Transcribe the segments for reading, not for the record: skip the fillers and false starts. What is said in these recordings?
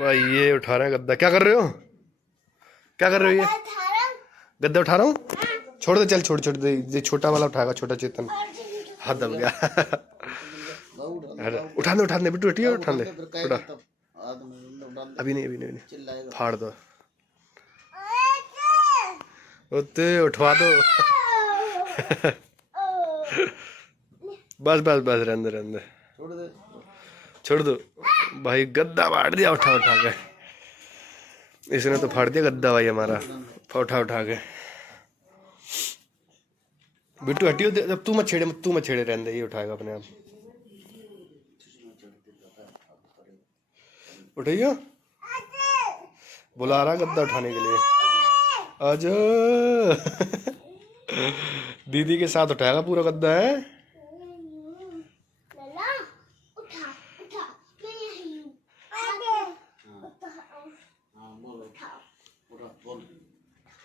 भाई ये उठा रहे हैं गद्दा। क्या कर रहे हो, क्या कर रहे हो? ये गद्दा उठा रहा हूँ। छोड़ दे, चल छोड़ छोड़ दे, ये छोटा वाला उठाएगा, छोटा चेतन। हाथ दब गया। उठा दे बिट्टू, हटिए उठा दे थोड़ा। अभी नहीं, अभी नहीं, अभी नहीं, फाड़ दो उते, उठवा दो। बस बस बस, रहने दे रहने दे, छोड़ दो भाई। गद्दा फाड़ दिया उठा उठा के, इसने तो फाड़ दिया गद्दा भाई हमारा, उठा उठा के। बिट्टू हटियो, जब तू मत छेड़े, तू मत छेड़े, रहने दे, ये उठाएगा अपने आप। उठाइयो, बुला रहा गद्दा उठाने के लिए। आजा। दीदी के साथ उठाएगा पूरा गद्दा है।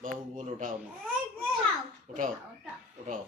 बाबू बोल, उठाओ उठाओ उठाओ उठाओ।